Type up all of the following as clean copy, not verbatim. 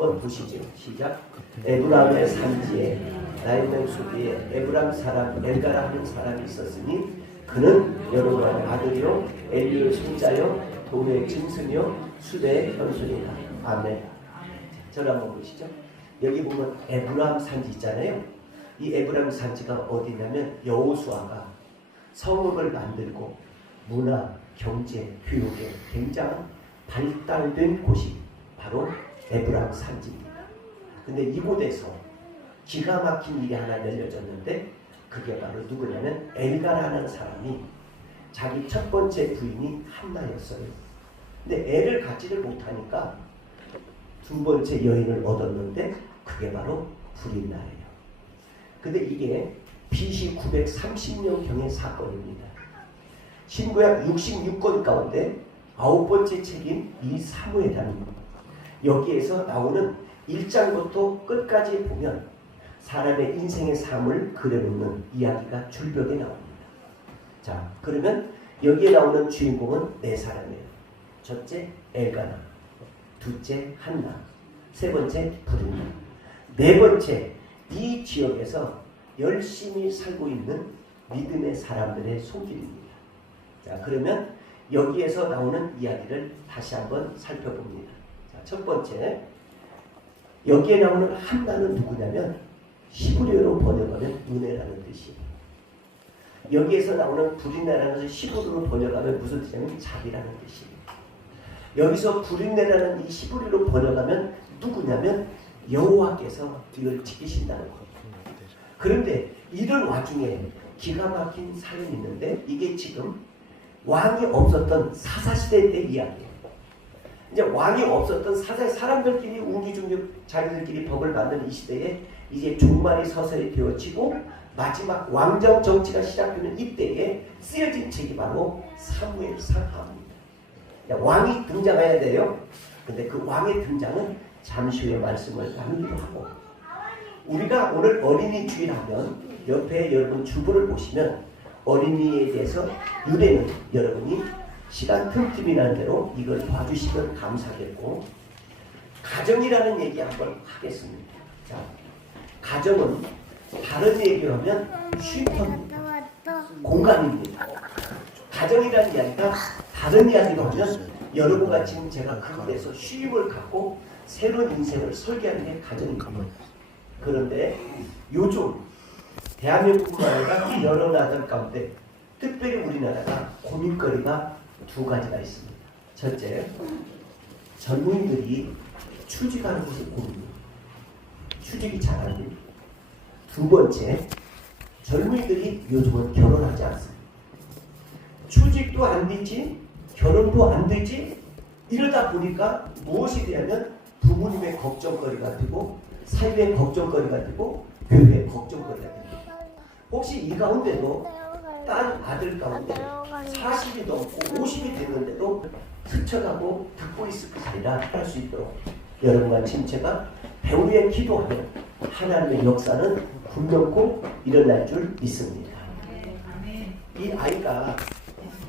한번 보시죠. 시작. 에브라임의 산지에 나인명 소비에 에브라임 사람 엘가라 하는 사람이 있었으니 그는 여로보암의 아들이요 엘리의 손자요 도의 증손이요 수대의 현손이다. 아멘. 저를 한번 보시죠. 여기 보면 에브라임 산지 있잖아요. 이 에브라임 산지가 어디냐면 여호수아가 성읍을 만들고 문화, 경제, 교육에 굉장한 발달된 곳이 바로 에브라임 산지입니다. 근데 이곳에서 기가 막힌 일이 하나 열려졌는데 그게 바로 누구냐면 엘가라는 사람이 자기 첫 번째 부인이 한나였어요. 근데 애를 갖지를 못하니까 두 번째 여인을 얻었는데 그게 바로 브린나예요. 근데 이게 BC 930년경의 사건입니다. 신구약 66권 가운데 9번째 책인 이 사무엘하입니다. 여기에서 나오는 1장부터 끝까지 보면 사람의 인생의 삶을 그려놓는 이야기가 줄벽에 나옵니다. 자, 그러면 여기에 나오는 주인공은 네 사람이에요. 첫째 엘가나, 둘째 한나, 세 번째 브린나, 네 번째 이 지역에서 열심히 살고 있는 믿음의 사람들의 손길입니다. 자, 그러면 여기에서 나오는 이야기를 다시 한번 살펴봅니다. 자, 첫 번째, 여기에 나오는 한나는 누구냐면 히브리어로 번역하면 은혜라는 뜻이에요. 여기에서 나오는 브린나라는 것을 히브리어로 번역하면 무슨 뜻이냐면 자비라는 뜻이에요. 여기서 브린나라는 이 히브리어로 번역하면 누구냐면 여호와께서 이걸 지키신다는 거예요. 그런데 이런 와중에 기가 막힌 사연이 있는데 이게 지금 왕이 없었던 사사시대 때 이야기예요. 이제 왕이 없었던 사사의 사람들끼리 웅기중력 자기들끼리 법을 만드는 이 시대에 이제 종말이 서서히 되어지고 마지막 왕정 정치가 시작되는 이때에 쓰여진 책이 바로 사무엘상하입니다. 왕이 등장해야 돼요. 근데 그 왕의 등장은 잠시 후에 말씀을 나누기로 하고 우리가 오늘 어린이 주일하면 옆에 여러분 주보를 보시면 어린이에 대해서 유래는 여러분이 시간 틈틈이 나는 대로 이걸 봐주시면 감사하겠고 가정이라는 얘기 한번 하겠습니다. 자, 가정은 다른 얘기로 하면 쉼터입니다. 공간입니다. 가정이라는 이야기가 다른 이야기로 하면 여러분과 지금 제가 그곳에서 쉼을 갖고 새로운 인생을 설계하는 게 가정입니다. 그런데 요즘 대한민국뿐만 아니라 여러 나라들 가운데 특별히 우리나라가 고민거리가 두 가지가 있습니다. 첫째, 젊은이들이 취직하는 것이 고민입니다. 취직이 잘 안 됩니다. 두 번째, 젊은이들이 요즘은 결혼하지 않습니다. 취직도 안 되지, 결혼도 안 되지, 이러다 보니까 무엇이 되냐면 부모님의 걱정거리가 되고 사회의 걱정거리가 되고 교회의 걱정거리가 됩니다. 혹시 이 가운데도 딴 아들 가운데 40이 넘고 50이 됐는데도 스쳐가고 듣고 있을 것이 아니라 할 수 있도록 여러분과 지금 제가 배우에 기도하면 하나님의 역사는 분명코 일어날 줄 믿습니다. 이 아이가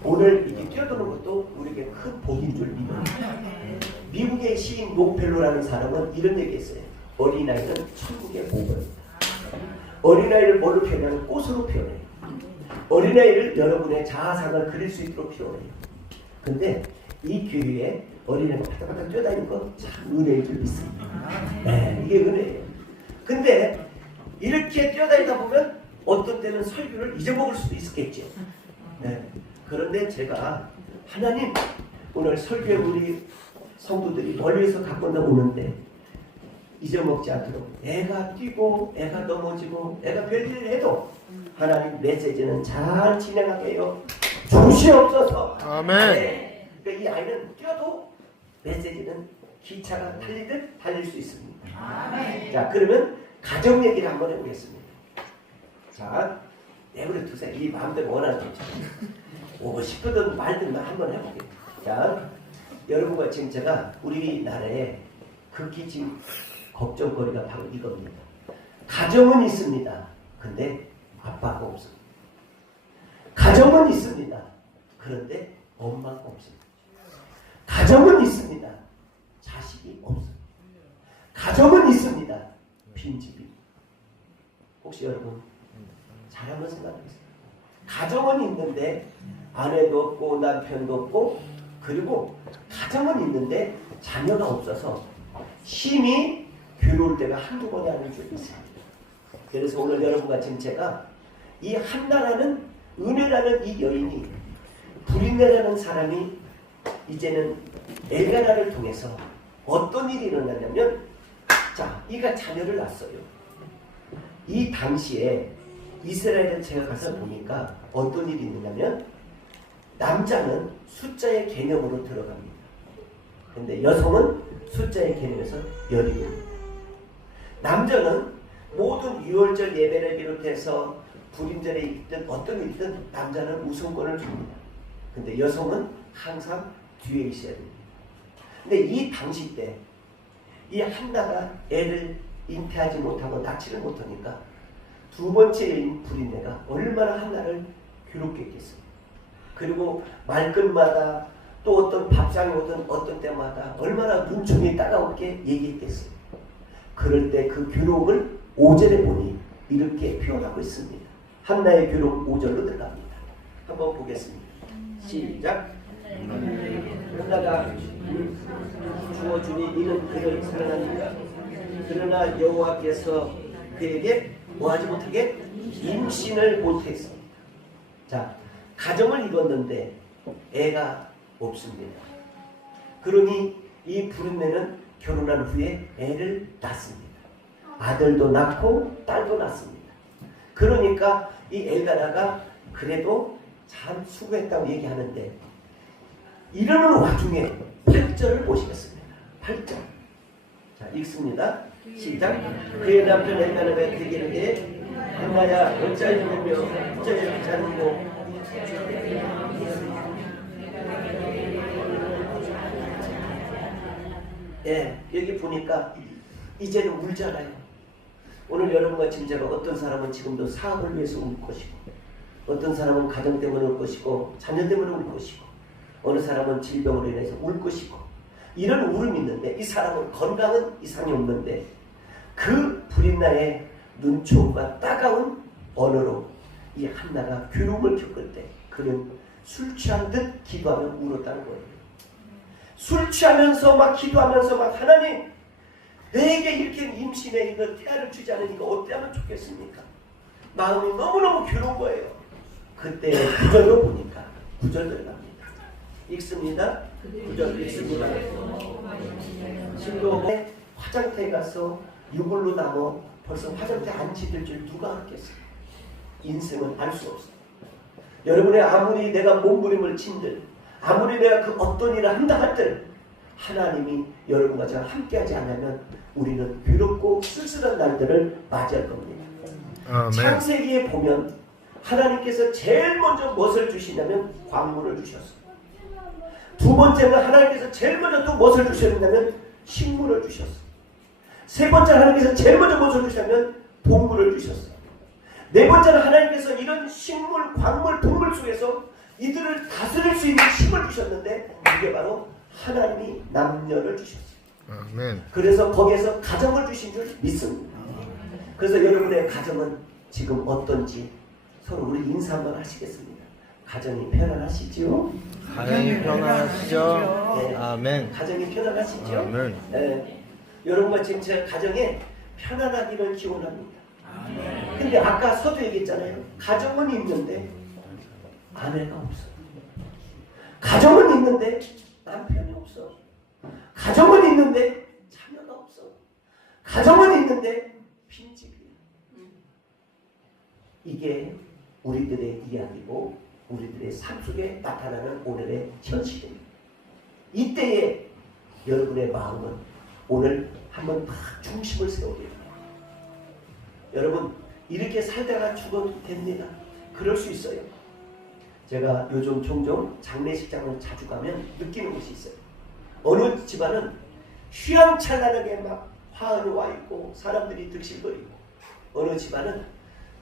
오늘 이렇게 뛰어드는 것도 우리에게 큰 복인 줄 믿습니다. 미국의 시인 록펠로라는 사람은 이런 얘기했어요. 어린아이는 천국의 보물입니다. 어린아이를 뭐로 표현하면 꽃으로 표현해요. 어린아이를 여러분의 자아상을 그릴 수 있도록 표현해요. 근데 이 교회에 어린아이가 바닥바닥 뛰어다니는 건 참 은혜인 줄 믿습니다. 네, 이게 은혜예요. 근데 이렇게 뛰어다니다 보면 어떤 때는 설교를 잊어먹을 수도 있겠죠. 네. 그런데 제가 하나님 오늘 설교에 우리 성도들이 멀리서 갖고 오는데 잊어먹지 않도록 애가 뛰고 애가 넘어지고 애가 별일을 해도 하나님 메시지는 잘 진행하게 해요. 주시옵소서. 아멘. 네. 그러니까 이 아이는 뛰어도 메시지는 기차가 달리듯 달릴 수 있습니다. 아멘. 자, 그러면 가정 얘기를 한번 해보겠습니다. 자, 내버려 두세요. 이 마음대로 원하는 거죠. 오고 싶거든 말든만 한번 해볼게요. 자, 여러분과 지금 제가 우리나라에 극히 지금 걱정거리가 바로 이겁니다. 가정은 있습니다. 근데 아빠가 없습니다. 가정은 있습니다. 그런데 엄마가 없습니다. 가정은 있습니다. 자식이 없습니다. 가정은 있습니다. 빈집이. 혹시 여러분 잘 한번 생각해보세요. 가정은 있는데 아내도 없고 남편도 없고, 그리고 가정은 있는데 자녀가 없어서 심히 괴로울 때가 한두 번이 아닐 줄 있습니다. 그래서 오늘 여러분과 지금 제가 이 한나라는, 은혜라는 이 여인이, 브린네라는 사람이 이제는 엘가나를 통해서 어떤 일이 일어나냐면, 자, 이가 자녀를 낳았어요. 이 당시에 이스라엘에 제가 가서 보니까 어떤 일이 있느냐면, 남자는 숫자의 개념으로 들어갑니다. 근데 여성은 숫자의 개념에서 열이 됩니다. 남자는 모든 유월절 예배를 비롯해서 불임절에 있든 어떤 일이든 남자는 우선권을 줍니다. 근데 여성은 항상 뒤에 있어야 됩니다. 근데 이 당시 때 이 한나가 애를 잉태하지 못하고 낳지를 못하니까 두 번째인 브린네가 얼마나 한나를 괴롭게 했겠어요. 그리고 말끝마다 또 어떤 밥상에 오든 어떤 때마다 얼마나 눈총이 따가웠게 얘기했겠어요. 그럴 때 그 괴로움을 5절에 보니 이렇게 표현하고 있습니다. 한나의 괴로움 5절로 들어갑니다. 한번 보겠습니다. 시작. 한나가 주어주니 이는 그를 사랑합니다. 그러나 여호와께서 그에게 뭐하지 못하게 임신을 못했습니다. 자, 가정을 이뤘는데 애가 없습니다. 그러니 이 브린네는 결혼한 후에 애를 낳습니다. 아들도 낳고 딸도 낳습니다. 그러니까 이 엘가나가 그래도 참 수고했다고 얘기하는데, 이러는 와중에 8절을 보시겠습니다. 8절. 자, 읽습니다. 시작. 그의 남편 엘가나가 그에게 이르되 한나야 어찌하였느냐 어찌하였지 않고 여기 보니까 이제는 울잖아요. 오늘 여러분과 지금 제가 어떤 사람은 지금도 사업을 위해서 울 것이고, 어떤 사람은 가정 때문에 울 것이고, 자녀 때문에 울 것이고, 어느 사람은 질병으로 인해서 울 것이고, 이런 울음이 있는데, 이 사람은 건강은 이상이 없는데 그 브린나의 눈총과 따가운 언어로 이 한나가 괴로움을 겪을 때 그는 술 취한 듯 기도하며 울었다는 거예요. 술 취하면서 막 기도하면서 막, 하나님 내게 이렇게 임신에 이거 태아를 주지 않으니까 어때 하면 좋겠습니까? 마음이 너무너무 괴로운 거예요. 그때 9절로 보니까 9절 들어갑니다. 읽습니다. 9절 읽습니다. 신도에 화장터에 가서 유골로 담아 벌써 화장터에 안 지들 줄 누가 알겠어요? 인생은 알 수 없어요. 여러분의 아무리 내가 몸부림을 친들, 아무리 내가 그 어떤 일을 한다 할들, 하나님이 여러분과 제가 함께하지 않으면 우리는 괴롭고 쓸쓸한 날들을 맞이할 겁니다. 아멘. 창세기에 보면 하나님께서 제일 먼저 무엇을 주시냐면 광물을 주셨어요. 두 번째는 하나님께서 제일 먼저 또 무엇을 주셨냐면 식물을 주셨어요. 세 번째는 하나님께서 제일 먼저 무엇을 주셨냐면 동물을 주셨어요. 네 번째는 하나님께서 이런 식물, 광물, 동물 속에서 이들을 다스릴 수 있는 힘을 주셨는데, 이게 바로 하나님이 남녀를 주셨어요. 아멘. 그래서 거기에서 가정을 주신 줄 믿습니다. 그래서 여러분의 가정은 지금 어떤지 서로 우리 인사 한번 하시겠습니다. 가정이 편안하시죠? 가정이 편안하시죠? 네. 아멘. 가정이 편안하시죠? 아멘. 네. 여러분과 지금 제 가정에 편안하기를 기원합니다. 근데 아까 서두 얘기했잖아요. 가정은 있는데 아내가 없어. 가정은 있는데 남편이 없어. 가정은 있는데 자녀가 없어. 가정은 있는데 빈집이야. 이게 우리들의 이야기고 우리들의 삶 속에 나타나는 오늘의 현실입니다. 이때에 여러분의 마음은 오늘 한번 다 중심을 세우게 됩니다. 여러분, 이렇게 살다가 죽어도 됩니다. 그럴 수 있어요. 제가 요즘 종종 장례식장을 자주 가면 느끼는 것이 있어요. 어느 집안은 휘황찬란하게 막 화환이 와 있고 사람들이 득실거리고, 어느 집안은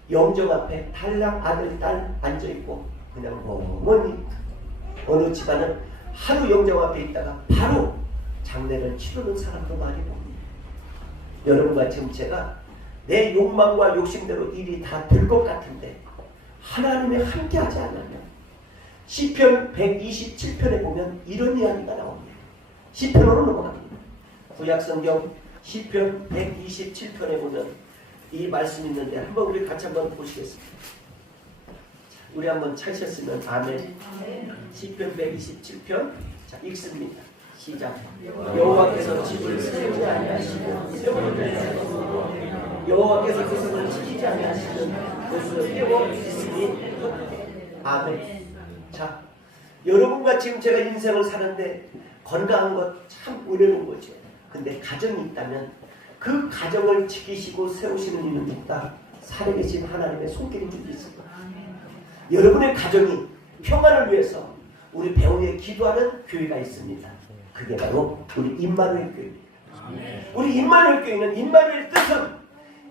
영정 앞에 달랑 아들, 딸 앉아 있고 그냥 멍하니 있고, 어느 집안은 하루 영정 앞에 있다가 바로 장례를 치르는 사람도 많이 봅니다. 여러분과 지금 제가 내 욕망과 욕심대로 일이 다 될 것 같은데 하나님이 함께하지 않으면 시편 127편에 보면 이런 이야기가 나옵니다. 시편으로 넘어갑니다. 구약성경 시편 127편에 보면 이 말씀이 있는데 한번 우리 같이 한번 보시겠습니다. 우리 한번 찾으셨으면 아멘. 시편 127편 자 읽습니다. 시작. 여호와께서 집을 세우지 아니하시고 여호와께서 그 성을 지키지 아니하시는 곳을 깨워 있으니 아멘. 자, 여러분과 지금 제가 인생을 사는데 건강한 것 참 은혜로운 거죠. 근데 가정이 있다면 그 가정을 지키시고 세우시는 이는 있다. 살아계신 하나님의 손길이 주고 있습니다. 여러분의 가정이 평안을 위해서 우리 배우에 기도하는 교회가 있습니다. 그게 바로 우리 임마누엘 교회입니다. 우리 임마누엘 교회는 임마누엘 뜻은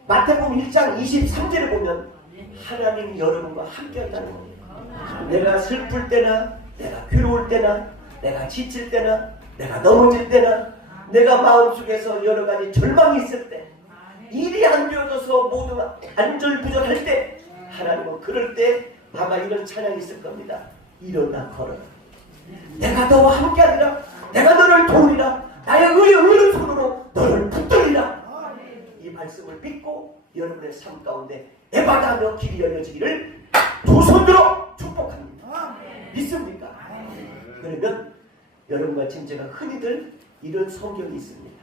마태복음 1장 23절에 보면 하나님이 여러분과 함께한다는 겁니다. 내가 슬플 때나 내가 괴로울 때나 내가 지칠 때나 내가 넘어질 때나 내가 마음속에서 여러 가지 절망이 있을 때 일이 안 되어져서 모두 안절부절할 때 하나님은 그럴 때 아마 이런 찬양이 있을 겁니다. 일어나 걸어라. 내가 너와 함께하리라. 내가 너를 도우리라. 나의 의의 오른손으로 너를 붙들리라. 이 말씀을 믿고 여러분의 삶 가운데 에바다하며 길이 열려지기를 두 손으로 축복합니다. 믿습니까? 그러면 여러분과 지금 제가 흔히들 이런 성경이 있습니다.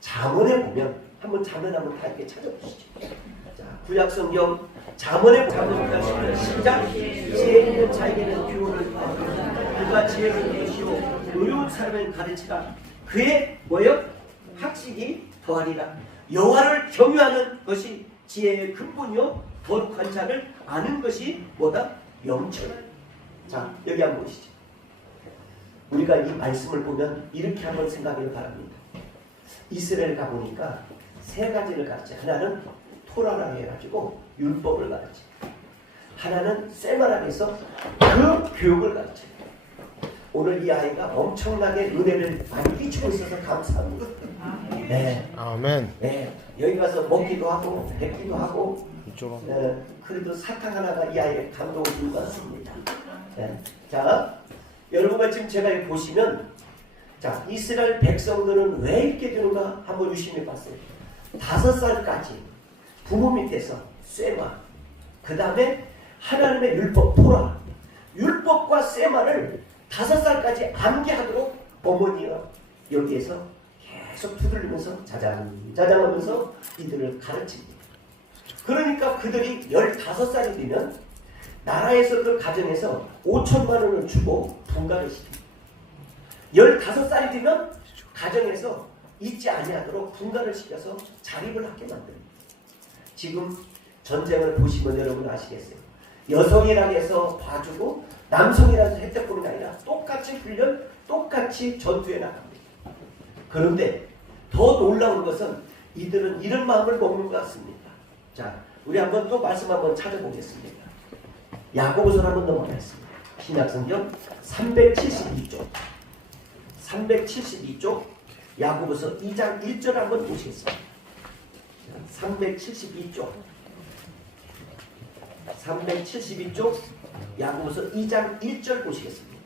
잠언에 보면 한번 잠언 한번 다 이렇게 찾아보시죠. 자, 구약성경 잠언에 보면 시작. 지혜 있는 자에게는 교훈을 받으라. 그가 지혜를 배우시오 의로운 사람을 가르치라. 그의 뭐요? 학식이 더하리라. 여호와를 경유하는 것이 지혜의 근본이요 거룩한 자를 아는 것이 뭐다? 영철. 자, 여기 한번 보시죠. 우리가 이 말씀을 보면 이렇게 한번 생각하길 바랍니다. 이스라엘 가보니까 세 가지를 가르쳐. 하나는 토라라고 해가지고 율법을 가르쳐. 하나는 세마라에서 그 교육을 가르쳐. 오늘 이 아이가 엄청나게 은혜를 많이 끼치고 있어서 감사합니다. 네. 아멘. 네. 여기 가서 먹기도 하고 뵙기도 하고. 이쪽으로. 네. 그래도 사탕 하나가 이 아이의 감동을 주는 것 같습니다. 네. 자, 여러분과 지금 제가 여기 보시면 자, 이스라엘 백성들은 왜 이렇게 되는가 한번 유심히 봤어요. 5살까지 부모 밑에서 쇠마, 그 다음에 하나님의 율법 토라, 율법과 쇠마를 5살까지 암기하도록 어머니가 여기에서 계속 두들리면서 자장하면서 이들을 가르칩니다. 그러니까 그들이 15살이 되면 나라에서 그 가정에서 5천만 원을 주고 분가를 시킵니다. 15살이 되면 가정에서 잊지 아니하도록 분가를 시켜서 자립을 하게 만듭니다. 지금 전쟁을 보시면 여러분 아시겠어요? 여성이라고 해서 봐주고 남성이라고 해서 혜택 보는 게 아니라 똑같이 훈련, 똑같이 전투에 나갑니다. 그런데 더 놀라운 것은 이들은 이런 마음을 먹는 것 같습니다. 자, 우리 한번 또 말씀 한번 찾아보겠습니다. 야고보서 한번 넘어가겠습니다. 신약성경 372쪽 372쪽 야고보서 2장 1절 한번 보시겠습니다. 372쪽 372쪽 야고보서 2장 1절 보시겠습니다.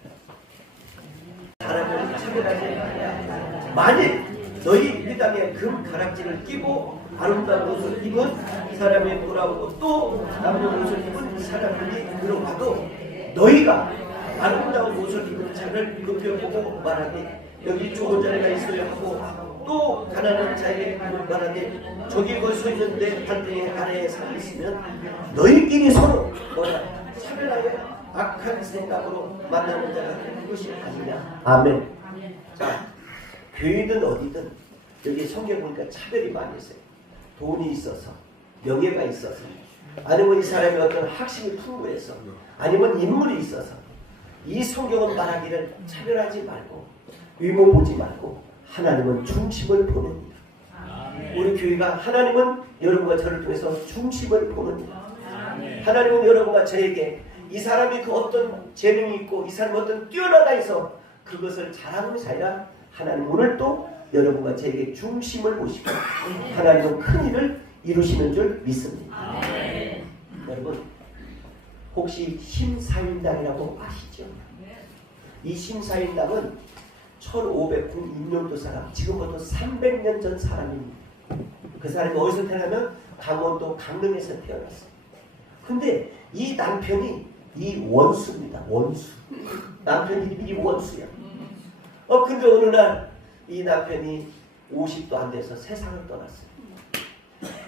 사람을 차별하지 말라. 만일 너희 땅에 금 가락지를 끼고 아름다운 옷을 입은 사람이 돌아오고 또 남는 옷을 입은 사람들이 들어와도 너희가 아름다운 옷을 입은 자를 급여보고 말하되 여기 좋은 자리가 있어야 하고 또 가난한 자에게 말하되 저기 거기 서 있는데 반등의 아래에 서 있으면 너희끼리 서로 뭐라 차별하여 악한 생각으로 만나는 자가 그것이 아니냐. 아멘. 자, 교회든 어디든 여기 성경 보니까 차별이 많이 있어요. 돈이 있어서, 명예가 있어서, 아니면 이 사람이 어떤 학식이 풍부해서, 아니면 인물이 있어서. 이 성경은 말하기를 차별하지 말고 위모 보지 말고 하나님은 중심을 보느니라. 우리 교회가 하나님은 여러분과 저를 통해서 중심을 보느니라. 하나님은 여러분과 저에게 이 사람이 그 어떤 재능이 있고 이 사람이 어떤 뛰어나다 해서 그것을 자랑하는 것이 아니라 하나님 오늘 또 여러분과 저에게 중심을 보시고 하나님은 큰 일을 이루시는 줄 믿습니다. 여러분 혹시 심사임당이라고 아시죠? 이 심사임당은 1506년도 사람, 지금부터 300년 전 사람입니다. 그 사람이 어디서 태어나면 강원도 강릉에서 태어났어요. 근데 이 남편이 이 원수입니다. 원수. 남편 이름이 원수야. 근데 어느 날 이 남편이 50도 안 돼서 세상을 떠났어요.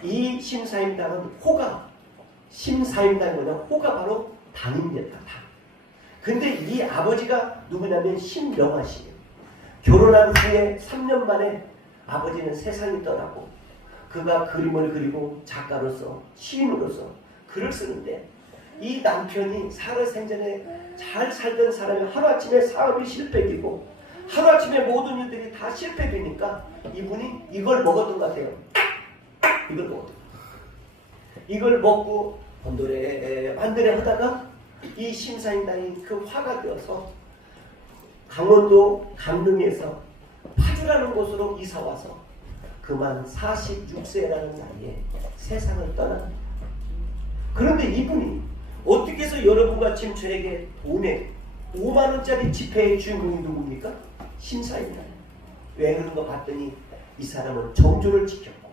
이 심사임당은 호가, 심사임당이 뭐냐, 호가 바로 당입니다. 당. 근데 이 아버지가 누구냐면 신명화 씨예요. 결혼한 후에 3년 만에 아버지는 세상이 떠나고 그가 그림을 그리고 작가로서 시인으로서 글을 쓰는데 이 남편이 살아생전에 잘 살던 사람이 하루아침에 사업이 실패되고 하루아침에 모든 일들이 다 실패되니까 이분이 이걸 먹었던 것 같아요. 이걸 먹었던 것 같아요. 이걸 먹고 번도래 만들에 하다가 이 심사임당이 그 화가 되어서 강원도 강릉에서 파주라는 곳으로 이사와서 그만 46세라는 나이에 세상을 떠납니다. 그런데 이분이 어떻게 해서 여러분과 지금 저에게 돈에 5만원짜리 지폐의 주인공이 누굽니까? 심사임당. 왜 그런 거 봤더니 이 사람은 정조를 지켰고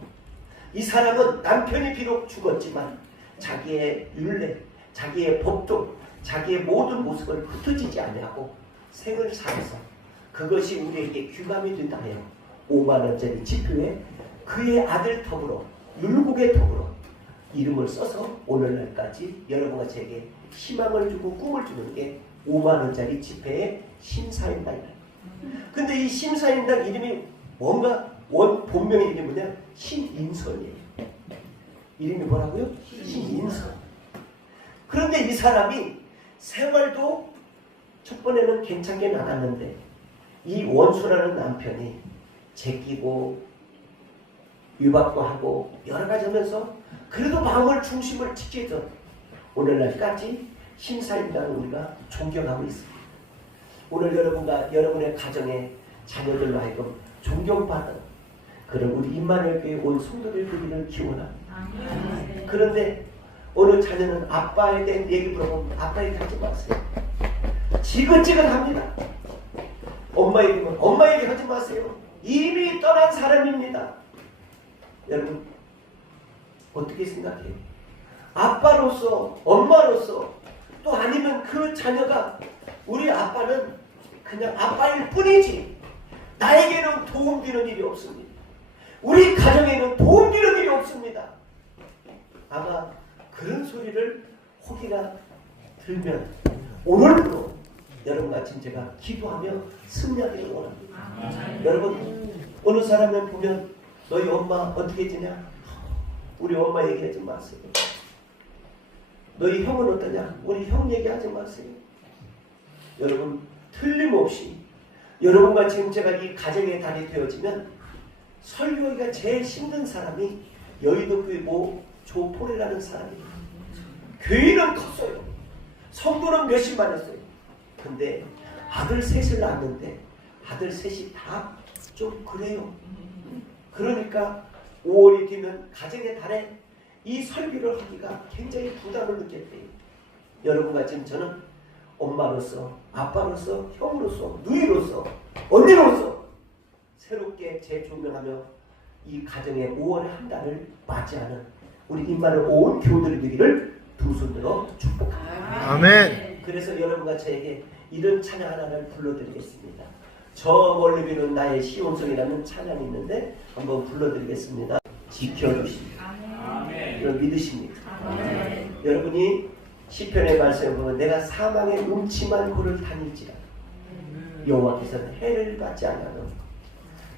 이 사람은 남편이 비록 죽었지만 자기의 율례, 자기의 법도, 자기의 모든 모습을 흩어지지 아니하고 생을 살아서 그것이 우리에게 귀감이 된다 하여 5만원짜리 지표에 그의 아들 덕으로 율곡의 덕으로 이름을 써서 오늘날까지 여러분과 제게 희망을 주고 꿈을 주는 게 5만원짜리 지폐의 심사임당이다. 근데 이 심사임당 이름이 뭔가 본명의 이름이 뭐냐? 신인선이에요. 이름이 뭐라고요? 신인선. 그런데 이 사람이 생활도 첫 번에는 괜찮게 나갔는데 이 원수라는 남편이 제끼고 유박도 하고 여러 가지 하면서 그래도 마음을 중심을 지키던 오늘날까지 심사임당을 우리가 존경하고 있습니다. 오늘 여러분과 여러분의 가정에 자녀들로 하여금 존경받은 그런 우리 임마누엘 교회 온 성도들 되기를 기원합니다. 그런데 어느 자녀는 아빠에 대한 얘기 물어보면 아빠 얘기하지 마세요. 지긋지긋합니다. 엄마 얘기면 엄마 얘기하지 마세요. 이미 떠난 사람입니다. 여러분 어떻게 생각해요? 아빠로서 엄마로서 또 아니면 그 자녀가 우리 아빠는 그냥 아빠일 뿐이지 나에게는 도움되는 일이 없습니다. 우리 가정에는 도움되는 일이 없습니다. 아마 그런 소리를 혹이나 들면 오늘도 여러분과 지금 제가 기도하며 승리하기를 원합니다. 여러분 어느 사람을 보면 너희 엄마 어떻게 지냐? 우리 엄마 얘기하지 마세요. 너희 형은 어떠냐? 우리 형 얘기하지 마세요. 여러분 틀림없이 여러분과 지금 제가 이 가정의 달이 되어지면 설교하기가 제일 힘든 사람이 여의도교회 조포레라는 사람이에요. 교회는 컸어요. 성도는 몇십만 했어요. 근데 아들 셋을 낳았는데 아들 셋이 다 좀 그래요. 그러니까 5월이 되면 가정의 달에 이 설교를 하기가 굉장히 부담을 느꼈대요. 여러분과 지금 저는 엄마로서 아빠로서 형으로서 누이로서 언니로서 새롭게 재조명하며 이 가정의 5월의 한 달을 맞이하는 우리 임마누엘 온 교우들이 되기를 두 손으로 축복합니다. 아멘. 그래서 여러분과 저에게 이런 찬양 하나를 불러드리겠습니다. 저 멀리 비는 나의 시온성이라는 찬양이 있는데 한번 불러드리겠습니다. 지켜주십니다. 이런 믿으십니까? 여러분이 시편의 말씀을 보면 내가 사망의 음침한 골을 다닐지라 여호와께서는 해를 받지 않아도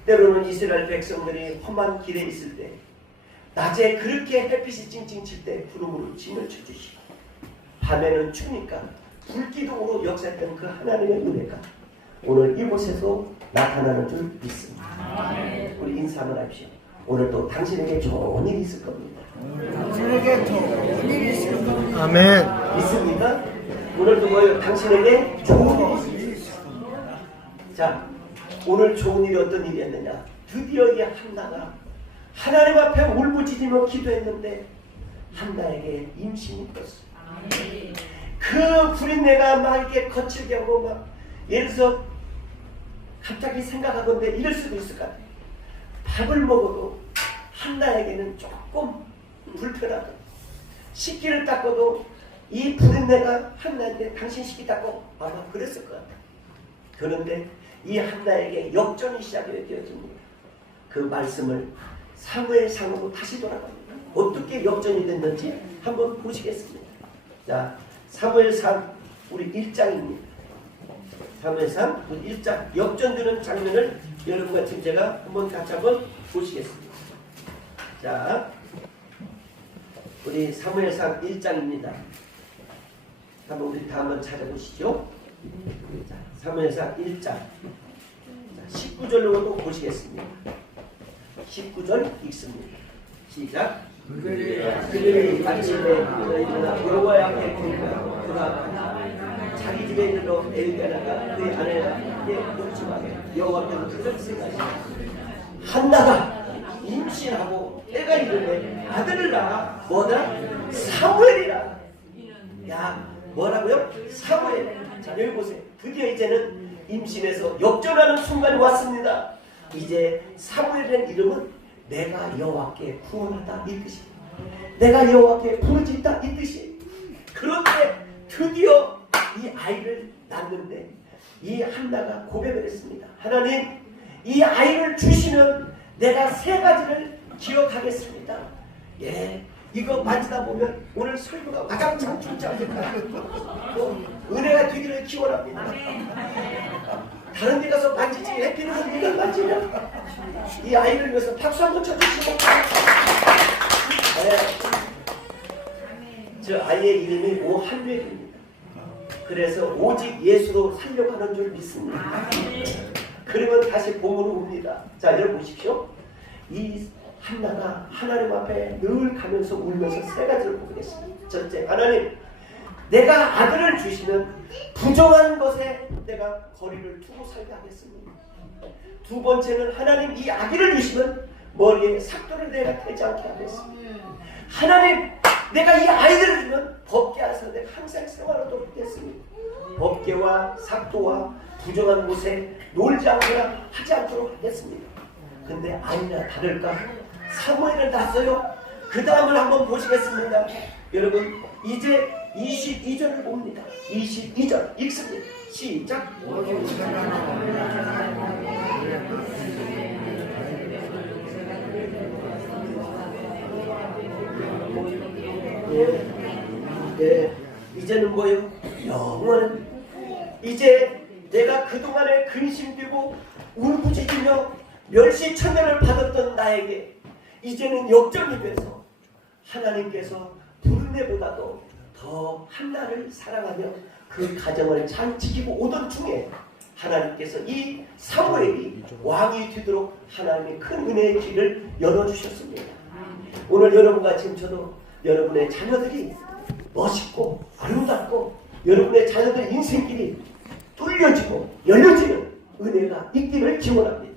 때로는 이스라엘 백성들이 험한 길에 있을 때 낮에 그렇게 햇빛이 찡찡 칠 때 구름으로 진을 쳐주시고 밤에는 추우니까 불기둥으로 역사했던 그 하나님의 은혜가 오늘 이곳에서 나타나는 줄 믿습니다. 우리 인사 한번 합시다. 오늘도 당신에게 좋은 일이 있을 겁니다. 당신에게 좋은 일이 있을 겁니다. 아멘. 믿습니까? 오늘도 뭐예요? 당신에게 좋은 일이 있을 겁니다. 자, 오늘 좋은 일이 어떤 일이었느냐? 드디어 이 한나가 하나님 앞에 울부짖으며 기도했는데 한나에게 임신이 떴어요. 그 부린내가 막 이렇게 거칠게 하고 막 예를 들어서 갑자기 생각하건대 이럴 수도 있을 것 같아요. 밥을 먹어도 한나에게는 조금 불편하다. 식기를 닦아도 이 부린내가 한나한테 당신 식기 닦고 아마 그랬을 것 같아요. 그런데 이 한나에게 역전이 시작되어집니다. 그 말씀을 사무엘상으로 다시 돌아갑니다. 어떻게 역전이 됐는지 한번 보시겠습니다. 자, 사무엘상 우리 1장입니다. 사무엘상 우리 1장 역전되는 장면을 여러분과 지금 제가 한번 같이 한번 보시겠습니다. 자, 우리 사무엘상 1장입니다. 한번 우리 다 한번 찾아보시죠. 자, 사무엘상 1장 자, 19절로도 보시겠습니다. 19절 읽습니다. 시작. 그들이 아침에 일어나 여호와 앞에 돌아가니 자기 집에 이르러 엘가나가 그의 아내에게 묻지마게 여호와께서 그를 생각하시니 한나가 임신하고 때가 이르되 아들을 낳아 뭐다? 사무엘이라. 야, 뭐라고요? 사무엘. 자, 여기 보세요. 드디어 이제는 임신해서 역전하는 순간이 왔습니다. 이제 사무엘이라는 이름은 내가 여호와께 구원하다 이 뜻이, 내가 여호와께 부르짖다 이 뜻이. 그런데 드디어 이 아이를 낳는데 이 한나가 고백을 했습니다. 하나님, 이 아이를 주시면 내가 세 가지를 기억하겠습니다. 예, 이거 만지다 보면 오늘 설교가 와장창 출장됩니다. 은혜가 되기를 기원합니다. 다른 데 가서 만지지 해피는 우리가 만지냐? 이 아이를 위해서 박수 한번 쳐주시고. 네. 저 아이의 이름이 오한례입니다. 그래서 오직 예수로 살려고 하는 줄 믿습니다. 그러면 다시 복으로 옵니다. 자, 여러분 보십시오. 이 한나가 하나님 앞에 늘 가면서 울면서 세 가지를 고백했습니다. 첫째, 하나님, 내가 아들을 주시면 부정한 것에 내가 거리를 두고 살게 하겠습니다. 두 번째는 하나님, 이 아기를 주시면 머리에 삭도를 내가 대지 않게 하겠습니다. 하나님, 내가 이 아이들을 주면 법계 하셔서 내가 항상 생활하도록 했습니다. 법계와 삭도와 부정한 곳에 놀지 않거나 하지 않도록 하겠습니다. 근데 아니나 다를까 사무엘을 낳았어요. 그 다음을 한번 보시겠습니다. 여러분, 이제 22절을 봅니다. 22절 읽습니다. 시작. 예, 이제는 뭐예요? 영원. 이제 내가 그동안에 근심되고 울부짖으며 멸시천대를 받았던 나에게 이제는 역전이 돼서 하나님께서 부르네보다도 더 한나를 사랑하며 그 가정을 잘 지키고 오던 중에 하나님께서 이 사무엘이 왕이 되도록 하나님의 큰 은혜의 길을 열어주셨습니다. 오늘 여러분과 지금 저도 여러분의 자녀들이 멋있고 아름답고 여러분의 자녀들 인생길이 뚫려지고 열려지는 은혜가 있기를 기원합니다.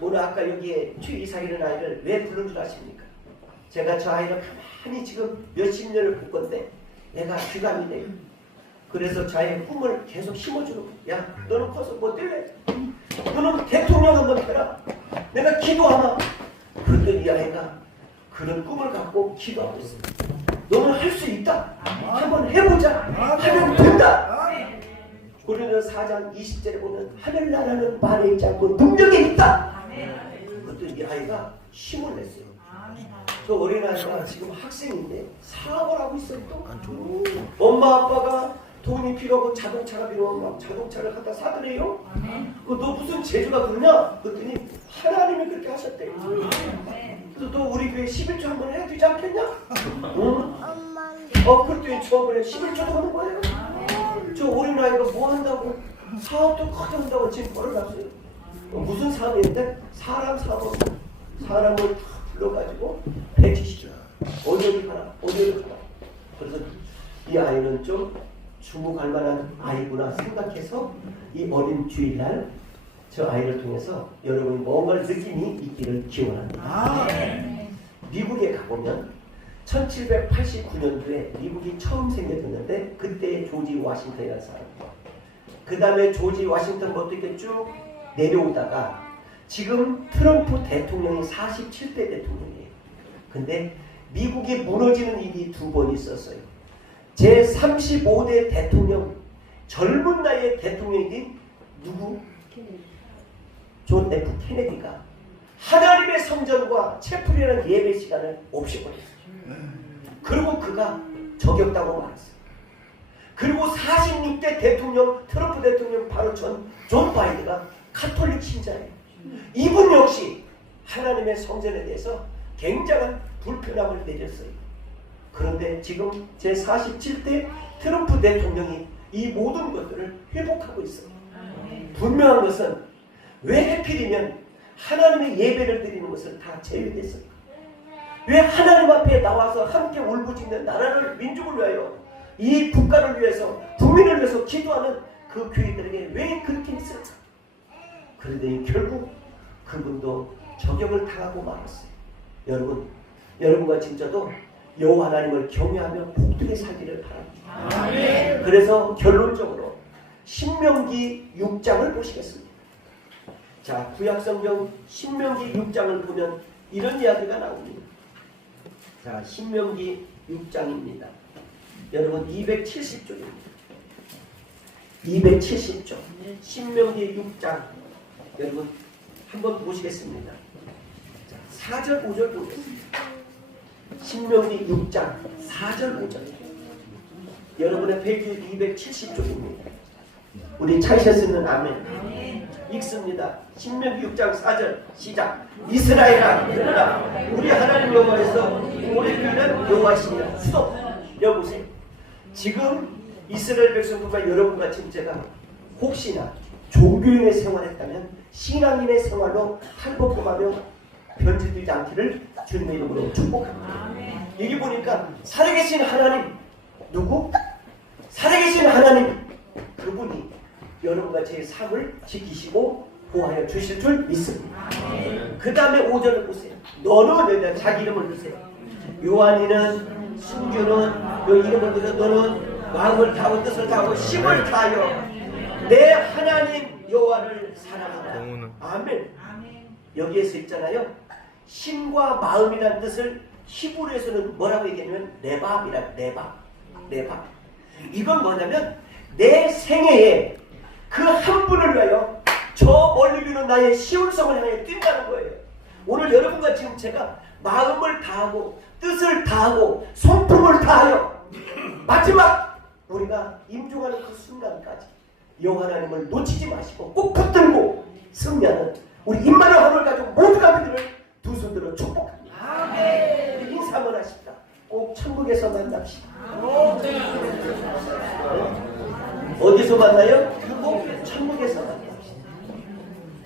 오늘 아까 여기에 최이삭이라는 아이를 왜 부른 줄 아십니까? 제가 저 아이를 가만히 지금 몇십 년을 볼 건데 내가 귀감이 돼요. 그래서 저 아이의 꿈을 계속 심어주는 거야. 야, 너는 커서 뭐 될래? 너는 대통령 한번 해라. 내가 기도하마. 그랬더니 이 아이가 그런 꿈을 갖고 기도하고 있습니다. 너는 할 수 있다. 한번 해보자. 하면 된다. 고린도서 4장 20절에 보면 하늘나라는 말에 있지 않고 능력이 있다. 그랬더니 이 아이가 힘을 냈어요. 저 어린아이가 지금 학생인데 사업을 하고 있어요. 또 엄마 아빠가 돈이 필요하고 자동차가 필요하고 막 자동차를 갖다 사더래요. 너 무슨 재주가 그러냐? 그랬더니 하나님이 그렇게 하셨대요. 그래서 너 우리 교회 11조 한번 해야 되지 않겠냐? 그랬더니 저번에 11조도 하는 거예요. 저 어린아이가 뭐 한다고 사업도 커져 한다고 지금 벌어놨어요. 무슨 사업인데? 사람 사업. 사람을 불러가지고 170조 어디를 가라 어디를 가라. 그래서 이 아이는 좀 주목할 만한 아이구나 생각해서 이 어린 주일날 저 아이를 통해서 여러분이 뭔가를 느낌이 있기를 기원합니다. 미국에 가보면 1789년도에 미국이 처음 생겨졌는데 그때 조지 워싱턴이라는 사람, 그 다음에 조지 워싱턴부터 이렇게 쭉 내려오다가 지금 트럼프 대통령이 47대 대통령이에요. 근데 미국이 무너지는 일이 두 번 있었어요. 제35대 대통령, 젊은 나이의 대통령이 누구? 존 F 케네디가 하나님의 성전과 채플이라는 예배 시간을 없애버렸어요. 그리고 그가 저격당하고 말았어요. 그리고 46대 대통령, 트럼프 대통령 바로 존 바이든가 카톨릭 신자예요. 이분 역시 하나님의 성전에 대해서 굉장한 불편함을 내렸어요. 그런데 지금 제47대 트럼프 대통령이 이 모든 것들을 회복하고 있어요. 분명한 것은 왜 하필이면 하나님의 예배를 드리는 것을 다 제외됐을까? 왜 하나님 앞에 나와서 함께 울부짖는 나라를, 민족을 위하여, 이 국가를 위해서, 국민을 위해서 기도하는 그 교회들에게 왜 그렇게 했을까? 그런데 결국 그분도 저격을 당하고 말았어요. 여러분과 진짜도 여호와 하나님을 경외하며 복되게 살기를 바랍니다. 아멘. 그래서 결론적으로 신명기 6장을 보시겠습니다. 자, 구약성경 신명기 6장을 보면 이런 이야기가 나옵니다. 자, 신명기 6장입니다. 여러분 270쪽입니다. 270쪽 신명기 6장 여러분 한번 보시겠습니다. 자, 4절 5절 보겠습니다. 신명기 6장 4절 5절 여러분의 페이지 270쪽입니다. 우리 차이셨으면 아멘. 읽습니다. 신명기 6장 4절 시작. 이스라엘아 들으라. 우리 하나님 여호와에서 우리 귀는 여호와시니라. 수도 여보세요. 지금 이스라엘 백성들과 여러분과 지금 제가 혹시나 종교인의 생활했다면 신앙인의 생활로 탈법하며 변질되지 않기를 주님의 이름으로 축복합니다. 여기 보니까 살아계신 하나님 누구? 살아계신 하나님 그분이 여러분과 제 삶을 지키시고 보호하여 주실 줄 믿습니다. 그 다음에 5절을 보세요. 너는 자기 이름을 넣으세요. 요한이는 순교는 너 이름을 넣어서 너는 마음을 다하고 뜻을 다하고 힘을 다하여 내 하나님 여호와를 사랑하라. 아멘. 여기에서 있잖아요. 힘과 마음이라는 뜻을 히브리에서는 뭐라고 얘기하냐면 레밥이라. 레밥. 이건 뭐냐면 내 생애에 그 한 분을 위하여 저 멀리 비는 나의 시온성을 향해 뛴다는 거예요. 오늘 여러분과 지금 제가 마음을 다하고 뜻을 다하고 성품을 다하여 마지막 우리가 임종하는 그 순간까지 여호와 하나님을 놓치지 마시고 꼭 붙들고 승리하는 우리 임마누엘 하늘 가족 모두가 되기를 두 손들어 축복합니다. 우리 인사 한번 하십시다. 꼭 천국에서 만납시다. 어디서 만나요? 꼭 천국에서 만납시다.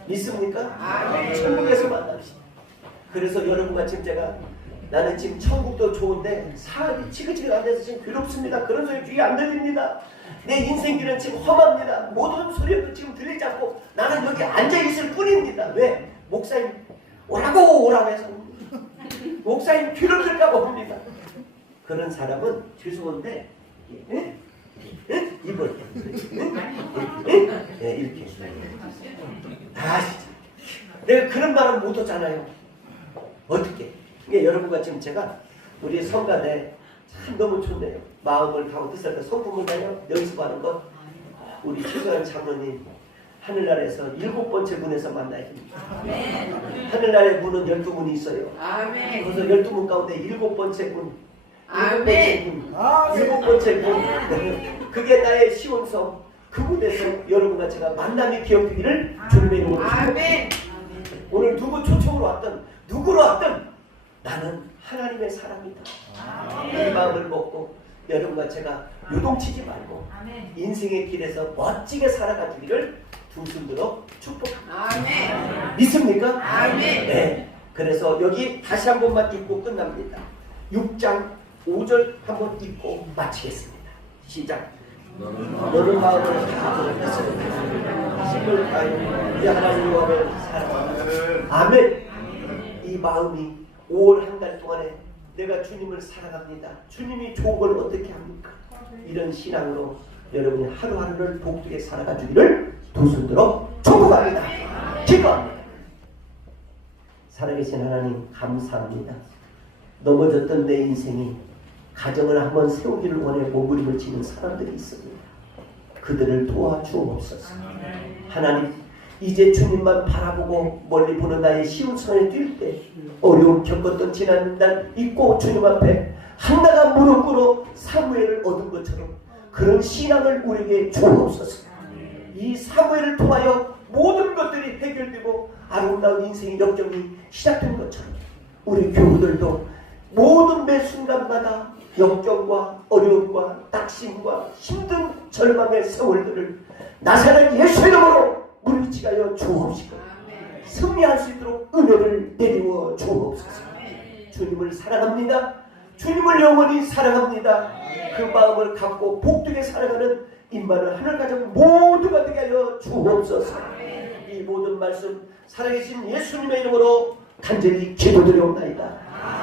믿습니까? 천국에서 만납시다. 그래서 여러분과 지금 제가 나는 지금 천국도 좋은데 사람이 지긋지긋 앉아서 지금 괴롭습니다. 그런 소리 귀에 안 들립니다. 내 인생길은 지금 험합니다. 모든 소리도 지금 들리지 않고 나는 여기 앉아있을 뿐입니다. 왜? 목사님 오라고 해서 목사님 귀를 들까봐 옵니다. 그런 사람은 죄송한데 입을 이렇게 진짜 내가 그런 말은 못 하잖아요. 어떻게? 그러니까 여러분과 지금 제가 우리 성가대 참 너무 좋네요. 마음을 다하고 뜻을 다하고 성품을 다하여 연습하는 것. 우리 최소한 장로님 하늘나라에서 7번째 문에서 만나야 됩니다. 하늘나라의 문은 12문이 있어요. 그래서 12문 가운데 7번째 문, 7번째 문, 그게 나의 시온성. 그곳에서 여러분과 제가 만남이 기억되기를 주님의 이름으로 축복합니다. 오늘 누구 초청으로 왔든 누구로 왔든 나는 하나님의 사람이다. 이 마음을 먹고 여러분과 제가 요동치지 말고 인생의 길에서 멋지게 살아가 주기를 두 손들어 축복합니다. 믿습니까? 네. 그래서 여기 다시 한 번만 읽고 끝납니다. 6장 5절 한번 읽고 마치겠습니다. 시작. 너는 마음을 다 뺏어 힘을 다하여 이 하나님 마음을 사랑하는 아멘. 이 마음이 5월 한 달 동안에 내가 주님을 사랑합니다. 주님이 좋은 걸 어떻게 합니까? 이런 신앙으로 여러분이 하루하루를 복되게 살아가주기를 두 손들어 축복합니다. 기도합니다. 살아계신 하나님 감사합니다. 넘어졌던 내 인생이 가정을 한번 세우기를 원해 몸부림을 치는 사람들이 있습니다. 그들을 도와주옵소서. 하나님 이제 주님만 바라보고 멀리 보는 나의 쉬운 손에 뛸 때 어려움 겪었던 지난 날 잊고 주님 앞에 한나가 무릎 꿇어 사무엘을 얻은 것처럼 그런 신앙을 우리에게 주옵소서. 이 사무엘을 통하여 모든 것들이 해결되고 아름다운 인생의 역경이 시작된 것처럼 우리 교우들도 모든 매 순간마다 역경과 어려움과 낙심과 힘든 절망의 세월들을 나사렛 예수 이름으로 물리치하여 주옵시고 승리할 수 있도록 은혜를 내리워 주옵소서. 주님을 사랑합니다. 주님을 영원히 사랑합니다. 그 마음을 갖고 복되게 살아가는 임마누엘 하늘 가정 모두가 되게 하여 주옵소서. 이 모든 말씀 살아계신 예수님의 이름으로 간절히 기도드리옵나이다.